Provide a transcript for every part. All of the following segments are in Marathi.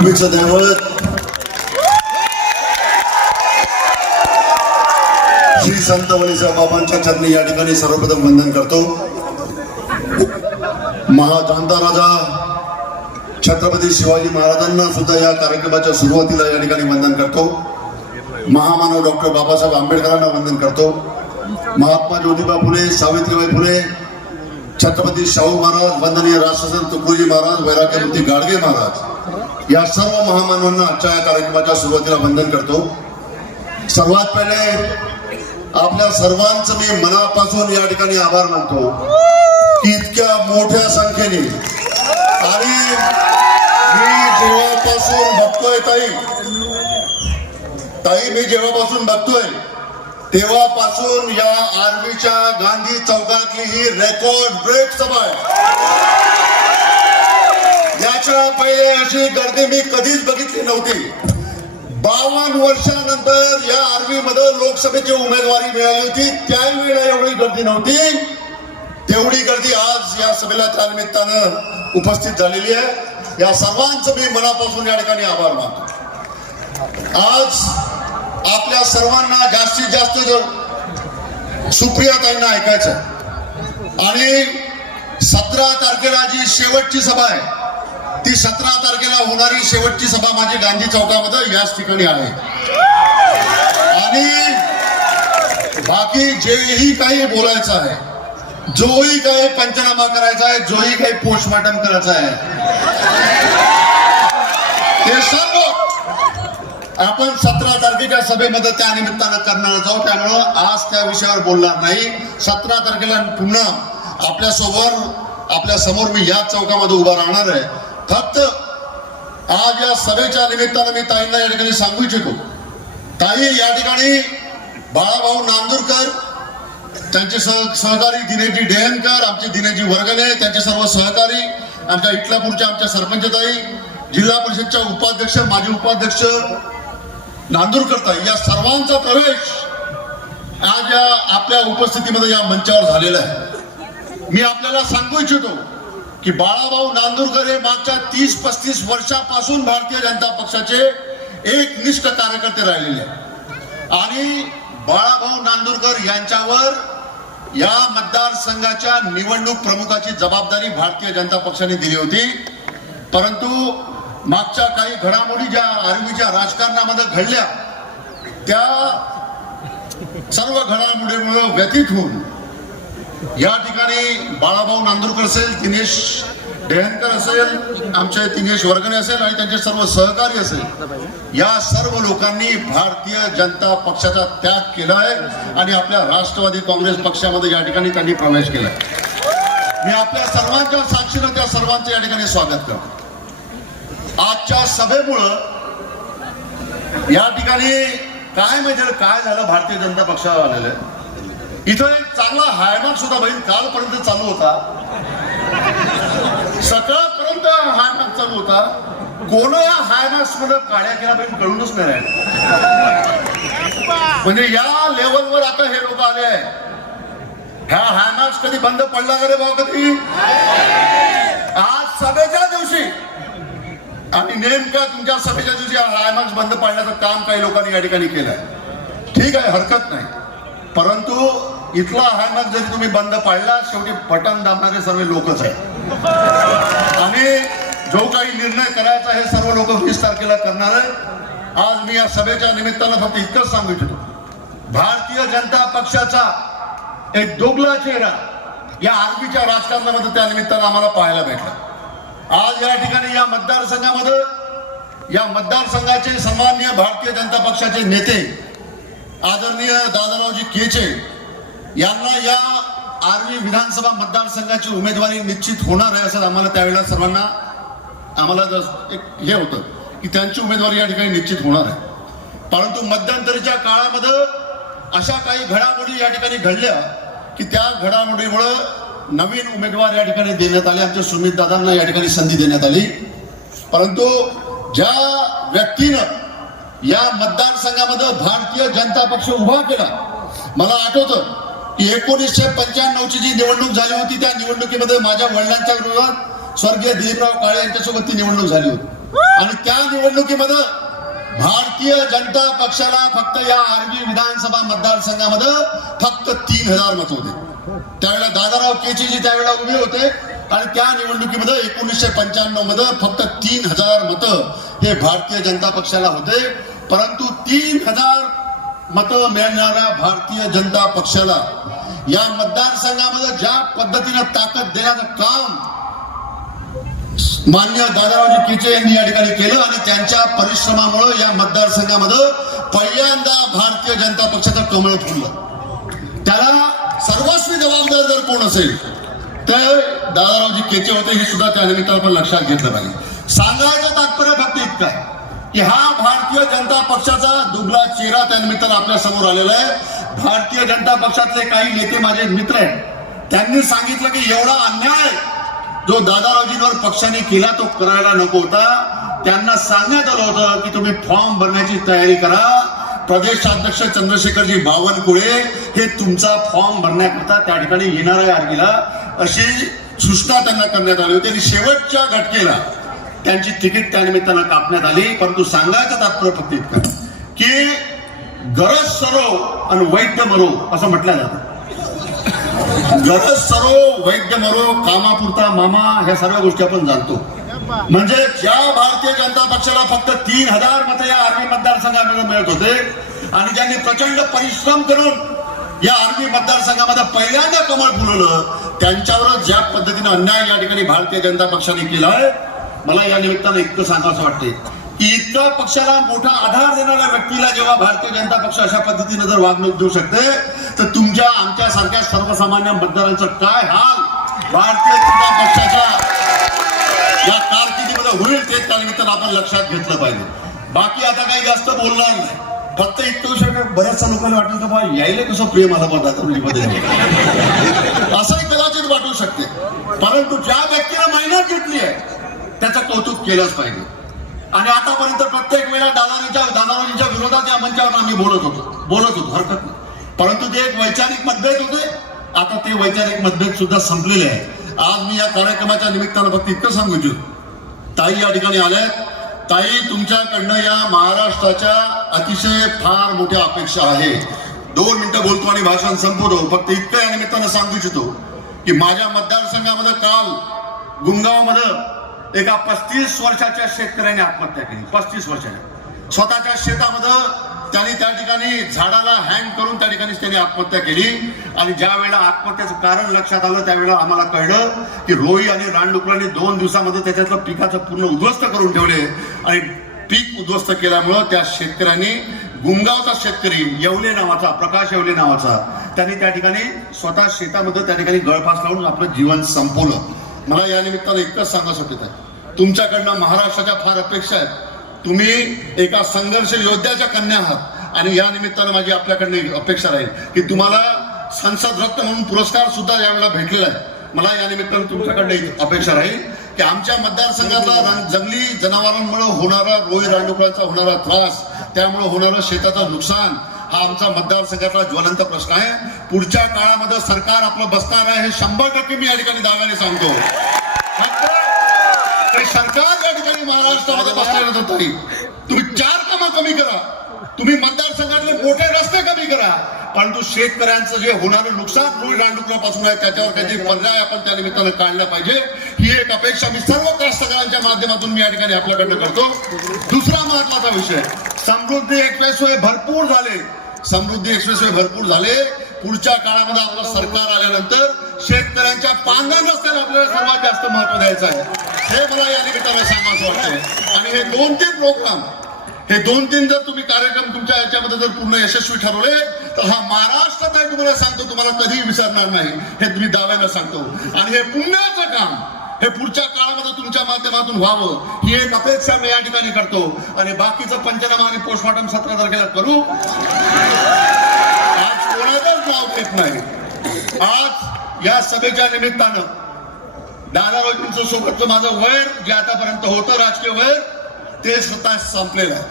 भूमीचं दैवत श्री संत वलीसा बाबांच्या चरणी या ठिकाणी सर्वप्रथम वंदन करतो. महाजानता राजा छत्रपती शिवाजी महाराजांना सुद्धा या कार्यक्रमाच्या सुरुवातीला या ठिकाणी वंदन करतो. महामानव डॉक्टर बाबासाहेब आंबेडकरांना वंदन करतो. महात्मा ज्योतिबा फुले सावित्रीबाई फुले छत्रपती शाहू महाराज वंदनीय राष्ट्रसंत तुकडोजी महाराज वैराग्यमूर्ती गाडगे महाराज. या सर्व महामानवांना आजच्या या कार्यक्रमाच्या सुरुवातीला वंदन करतो. सर्वात पहिले आपल्या सर्वांचं मी मनापासून या ठिकाणी आभार मानतो. की इतक्या मोठ्या संख्येने. आणि मी जेव्हापासून बघतोय ताई ताई मी जेव्हापासून बघतोय तेव्हापासून या आर्मीच्या गांधी चौकातली ही रेकॉर्ड ब्रेक सभा आहे. याच्या पहिले अशी गर्दी मी कधीच बघितली नव्हती. बावन्न वर्षानंतर या आर्मी मध्ये लोकसभेची उमेदवारी मिळाली होती. त्यावेळेला एवढी गर्दी नव्हती. तेवढी गर्दी आज या सभेला त्या निमित्तानं उपस्थित झालेली आहे. या सर्वांचं मी मनापासून या ठिकाणी आभार मानतो. आज आपल्या सर्वांना जास्तीत जास्त सुप्रिया ताईंना ऐकायचं आणि सतरा तारखेला जी शेवटची सभा आहे ती सतरा तारखेला होणारी शेवटची सभा माझी गांधी चौकामध्ये याच ठिकाणी आहे. आणि बाकी जेही काही बोलायचं आहे जोही काही पंचनामा करायचा आहे जोही काही पोस्टमार्टम करायचा आहे ते सर्व आपण सतरा तारखेच्या सभेमध्ये त्या निमित्तानं करणार आहोत. त्यामुळं आज त्या विषयावर बोलणार नाही. सतरा तारखेला पुन्हा आपल्यासोबत आपल्यासमोर मी याच चौकामध्ये उभा राहणार आहे. फक्त आज या सभेच्या निमित्तानं मी ताईंना या ठिकाणी सांगू इच्छितो. ताई या ठिकाणी बाळाभाऊ नांदूरकर त्यांचे सह सहकारी दिनेजी डेहनकर आमचे दिनेजी वर्गणे त्यांचे सर्व सहकारी आमच्या इटलापूरच्या आमच्या सरपंचताई जिल्हा परिषदच्या उपाध्यक्ष माजी उपाध्यक्ष नांदूरकर ताई या सर्वांचा प्रवेश आज या आपल्या उपस्थितीमध्ये या मंचावर झालेला आहे. मी आपल्याला सांगू इच्छितो की बाळाभाऊ नांदूरकर हे मागच्या तीस पस्तीस वर्षापासून भारतीय जनता पक्षाचे एक निष्ठ कार्यकर्ते राहिलेले आणि बाळाभाऊ नांदूरकर यांच्यावर या मतदारसंघाच्या निवडणूक प्रमुखाची जबाबदारी भारतीय जनता पक्षाने दिली होती. परंतु मागच्या काही घडामोडी ज्या आर्मीच्या राजकारणामध्ये घडल्या त्या सर्व घडामोडीमुळे व्यतीत होऊन या ठिकाणी बाळाभाऊ नांदूरकर असेल दिनेश डेहनकर असेल आमचे दिनेश वर्गणे असेल आणि त्यांचे सर्व सहकारी असेल. या सर्व लोकांनी भारतीय जनता पक्षाचा त्याग केला आहे आणि आपल्या राष्ट्रवादी काँग्रेस पक्षामध्ये या ठिकाणी त्यांनी प्रवेश केला मी आपल्या सर्वांच्या साक्षीनं त्या सर्वांचं या ठिकाणी स्वागत करतो. आजच्या सभेमुळं या ठिकाणी काय माहिती काय झालं? भारतीय जनता पक्षाला आलेलं आहे इथं एक चांगला हायमाग सुद्धा बहीण कालपर्यंत चालू होता. सकाळपर्यंत हायमार्क चालू होता. कोण या हायमार्क्समध्ये काळ्या केला बहीण कळूनच नाही म्हणजे या लेवलवर आता हे लोक आले आहे ह्या हायमार्क्स कधी बंद पडला का रे भाऊ कधी? आज सभेच्या दिवशी. आणि नेमका तुमच्या सभेच्या दिवशी हा हायमार्क्स बंद पाडण्याचं काम काही लोकांनी या ठिकाणी केलंय. ठीक आहे हरकत नाही. परंतु इथला हायमार्क जरी तुम्ही बंद पाडला शेवटी बटन दाबणारे सर्व लोकच आहे आणि जो काही निर्णय करायचा हे सर्व लोक वीस तारखेला करणार आहे आज मी या सभेच्या निमित्तानं फक्त इतकंच सांगू इच्छितो. भारतीय जनता पक्षाचा एक दोगला चेहरा या आर्मीच्या राजकारणामध्ये त्या निमित्तानं आम्हाला पाहायला भेटला. आज या ठिकाणी या मतदारसंघामध्ये या मतदारसंघाचे सन्माननीय भारतीय जनता पक्षाचे नेते आदरणीय दादारावजी केचे यांना या आर्मी विधानसभा मतदारसंघाची उमेदवारी निश्चित होणार आहे असं आम्हाला त्यावेळेला सर्वांना आम्हाला एक हे होतं की त्यांची उमेदवारी या ठिकाणी निश्चित होणार आहे. परंतु मध्यंतरीच्या काळामध्ये अशा काही घडामोडी या ठिकाणी घडल्या की त्या घडामोडीमुळं नवीन उमेदवार या ठिकाणी देण्यात आले. आमच्या सुमित दादांना या ठिकाणी संधी देण्यात आली. परंतु ज्या व्यक्तीनं या मतदारसंघामध्ये भारतीय जनता पक्ष उभा केला मला आठवतं एकोणीसशे एकोणीसशे पंच्याण्णवची जी निवडणूक झाली होती त्या निवडणुकीमध्ये माझ्या वडिलांच्या विरोधात स्वर्गीय दिलीपराव काळे यांच्यासोबत ती निवडणूक झाली होती. आणि त्या निवडणुकीमध्ये भारतीय जनता पक्षाला फक्त या आर्वी विधानसभा मतदारसंघामध्ये फक्त तीन हजार मत होते. त्यावेळेला दादाराव केचीजी त्यावेळेला उभे होते आणि त्या निवडणुकीमध्ये एकोणीसशे पंच्याण्णवमध्ये फक्त तीन हजार मतं हे भारतीय जनता पक्षाला होते. परंतु तीन हजार मतं मिळणाऱ्या भारतीय जनता पक्षाला या मतदारसंघामध्ये ज्या पद्धतीनं ताकद देण्याचं काम मान्य दादारावजी किचे यांनी या ठिकाणी केलं आणि त्यांच्या परिश्रमामुळे या मतदारसंघामध्ये पहिल्यांदा भारतीय जनता पक्षाचं कमळ फुललं त्याला सर्वस्वी जबाबदार जर कोण असेल तर दादारावजी केचे होते हे सुद्धा त्या निमित्तानं पण लक्षात घेतलं पाहिजे. सांगायचं तात्पर्य फक्त इतकं आहे की हा भारतीय जनता पक्षाचा दुबला चेहरा त्या निमित्तानं आपल्यासमोर आलेला आहे. भारतीय जनता पक्षातले काही नेते माझे मित्र आहेत. त्यांनी सांगितलं की एवढा अन्याय जो दादारावजींवर पक्षाने केला तो करायला नको होता. त्यांना सांगण्यात आलं होतं की तुम्ही फॉर्म भरण्याची तयारी करा. प्रदेशाध्यक्ष चंद्रशेखरजी बावनकुळे हे तुमचा फॉर्म भरण्याकरता त्या ठिकाणी येणार आहे आर्मीला. अशी सूचना त्यांना करण्यात आली होती आणि शेवटच्या घटकेला त्यांची तिकीट त्यानिमित्तानं कापण्यात आली. परंतु सांगायचं तात्पर्य फक्त इतकं की गरज सरो आणि वैद्य मरो असं म्हटलं जातं. गरज सरो वैद्य मरो कामापुरता मामा ह्या सर्व गोष्टी आपण जाणतो. म्हणजे ज्या भारतीय जनता पक्षाला फक्त तीन हजार मतं या आर्मी मतदारसंघामध्ये मिळत होते आणि ज्यांनी प्रचंड परिश्रम करून या आर्मी मतदारसंघामध्ये पहिल्यांदा कमळ फुलवलं त्यांच्यावर ज्या पद्धतीने अन्याय या ठिकाणी भारतीय जनता पक्षाने केला आहे मला या निमित्तानं इतकं सांगावं वाटते इतका पक्षाला मोठा आधार देणाऱ्या व्यक्तीला जेव्हा भारतीय जनता पक्ष अशा पद्धतीने जर वागणूक देऊ शकते तर तुमच्या आमच्या सारख्या सर्वसामान्य मतदारांचा काय हाल? भारतीय जनता पक्षाच्या या कारकिर्दीमध्ये होईल ते त्या आपण लक्षात घेतलं पाहिजे. बाकी आता काही जास्त बोलणार नाही. फक्त इतकं विषय बऱ्याचशा लोकांना वाटलं का बा यायला कसं प्रेम आला बा असंही कदाचित वाटू शकते. परंतु ज्या व्यक्तीला मेहनत घेतली आहे त्याचं कौतुक केलंच पाहिजे. आणि आतापर्यंत प्रत्येक वेळा दादाजीच्या दादाजीच्या विरोधात या मंचावर आम्ही बोलत होतो. बोलत होतो हरकत नाही. परंतु ते एक वैचारिक मतभेद होते. आता ते वैचारिक मतभेद सुद्धा संपलेले आहेत. आज मी या कार्यक्रमाच्या निमित्तानं फक्त इतकं सांगू इच्छितो. ताई या ठिकाणी आल्या ताई तुमच्याकडनं या महाराष्ट्राच्या अतिशय फार मोठ्या अपेक्षा आहेत. दोन मिनिटं बोलतो आणि भाषण संपवतो. फक्त इतकं या निमित्तानं सांगू इच्छितो की माझ्या मतदारसंघामध्ये काल गुंगावमध्ये एका पस्तीस वर्षाच्या शेतकऱ्याने आत्महत्या केली. पस्तीस वर्षाच्या. स्वतःच्या शेतामध्ये त्यांनी त्या ठिकाणी झाडाला हँग करून त्या ठिकाणी त्यांनी आत्महत्या केली. आणि ज्या वेळेला आत्महत्याचं कारण लक्षात आलं त्यावेळेला आम्हाला कळलं की रोई आणि रानडुकरांनी दोन दिवसामध्ये त्याच्यातलं पिकाचं पूर्ण उद्ध्वस्त करून ठेवले. आणि पीक उद्ध्वस्त केल्यामुळं त्या शेतकऱ्यांनी गुंगावचा शेतकरी येवले नावाचा प्रकाश येवले नावाचा त्यांनी त्या ठिकाणी स्वतः शेतामध्ये त्या ठिकाणी गळफास लावून आपलं जीवन संपवलं. मला या निमित्तानं इतकंच सांगायचं आहे. तुमच्याकडनं महाराष्ट्राच्या फार अपेक्षा आहेत. तुम्ही एका संघर्ष योद्ध्याच्या कन्या आहात. आणि या निमित्तानं माझी आपल्याकडनं अपेक्षा राहील की तुम्हाला संसद रत्न म्हणून पुरस्कार सुद्धा यावेळेला भेटलेला आहे. मला या निमित्तानं तुमच्याकडनं अपेक्षा राहील की आमच्या मतदारसंघातला जंगली जनावरांमुळे होणारा रोई रानडुकरांचा होणारा त्रास त्यामुळे होणारं शेताचं नुकसान हा आमचा मतदारसंघातला ज्वलंत प्रश्न आहे. पुढच्या काळामध्ये सरकार आपलं बसणार आहे हे शंभर टक्के मी या ठिकाणी दाव्याने सांगतो. ते सरकार या ठिकाणी महाराष्ट्रामध्ये बसलेलं होतं तरी. तुम्ही चार कामं कमी करा. तुम्ही मतदारसंघातले मोठे रस्ते कमी करा. परंतु शेतकऱ्यांचं जे होणारं नुकसान रुई रानडुकरापासून आहे त्याच्यावर काहीतरी पर्याय आपण त्या निमित्तानं काढला पाहिजे. ही एक अपेक्षा मी सर्व कास्तकारांच्या माध्यमातून मी या ठिकाणी आपल्याकडनं करतो. दुसरा महत्त्वाचा विषय. समृद्धी एक्सप्रेसवे भरपूर झाले. समृद्धी एक्सप्रेसवे भरपूर झाले. पुढच्या काळामध्ये आपलं सरकार आल्यानंतर शेतकऱ्यांच्या पांगण रस्त्याला आपल्याला सर्वात जास्त महत्त्व द्यायचं आहे. हे मला या निमित्तानं सांगायचं वाटतं आणि हे दोन तीन प्रोग्राम हे दोन तीन जर तुम्ही कार्यक्रम तुमच्या याच्यामध्ये जर पूर्ण यशस्वी ठरवले तर हा महाराष्ट्रात आहे तुम्हाला सांगतो तुम्हाला कधीही विसरणार नाही. हे तुम्ही दाव्यानं सांगतो. आणि हे पुण्याचं काम हे पुढच्या काळामध्ये तुमच्या माध्यमातून व्हावं ही एक अपेक्षा मी या ठिकाणी करतो. आणि बाकीचं पंचनामा आणि पोस्टमॉर्टम सतरा तारखेला करू. आज कोणाचंच नाव घेत नाही. आज या सभेच्या निमित्तानं दादारावजींचं सोबतचं माझं वैर जे आतापर्यंत होतं राजकीय वैर ते स्वतः संपलेलं आहे.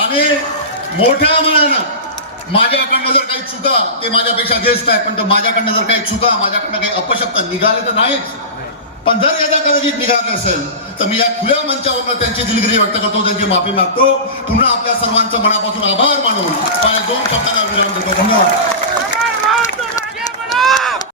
आणि मोठ्या मनानं माझ्याकडनं जर काही चुका ते माझ्यापेक्षा ज्येष्ठ आहे पण ते माझ्याकडनं जर काही चुका माझ्याकडनं काही अपशब्द निघाले तर नाहीच. पण जर याचा कदाचित निघालं असेल तर मी या खुल्या मंचावरनं त्यांची दिलगिरी व्यक्त करतो त्यांची माफी मागतो. पुन्हा आपल्या सर्वांचं मनापासून आभार मानून दोन शब्दांना विराम देतो. धन्यवाद.